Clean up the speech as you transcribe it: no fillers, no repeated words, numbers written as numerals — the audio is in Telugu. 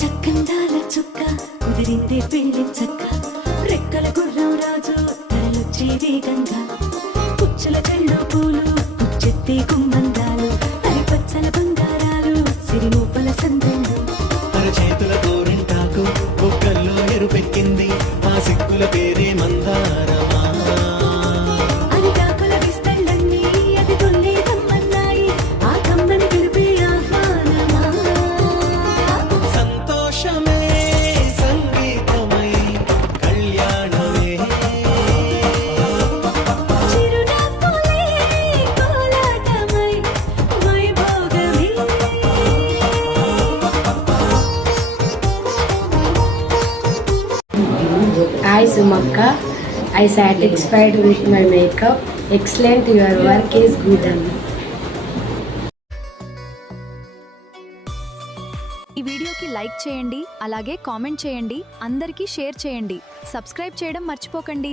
చక్కందాల చుక్క కుదిరిందే పెళ్లి చక్క రెక్కల గుర్రం రాజు తరలొచ్చే వేగంగా పుచ్చుల చెళ్ళు పూలు పుచ్చెత్తే గుమ్మందాలు హరిపచ్చల బంగారాలు సిరిమూపల సందెళ్ళు చేతుల గోరింటాకు బొక్కల్లో ఎరుపెక్కింది ఆ సిక్కుల పేరే మందారమా అరిటాకుల విస్తళ్ళన్నీ అది తొల్లి రమ్మన్నాయి ఆ కమ్మని పిలిపే ఆహ్వానమా సంతోషమే సంగీతమై కళ్యాణమే చిరునవ్వులే కోలాటమై Vaibhogame Hi Sumakka, I satisfied with my makeup. Excellent, your work is good. ఈ వీడియోకి లైక్ చేయండి, అలాగే కామెంట్ చేయండి, అందరికీ షేర్ చేయండి. సబ్స్క్రైబ్ చేయడం మర్చిపోకండి.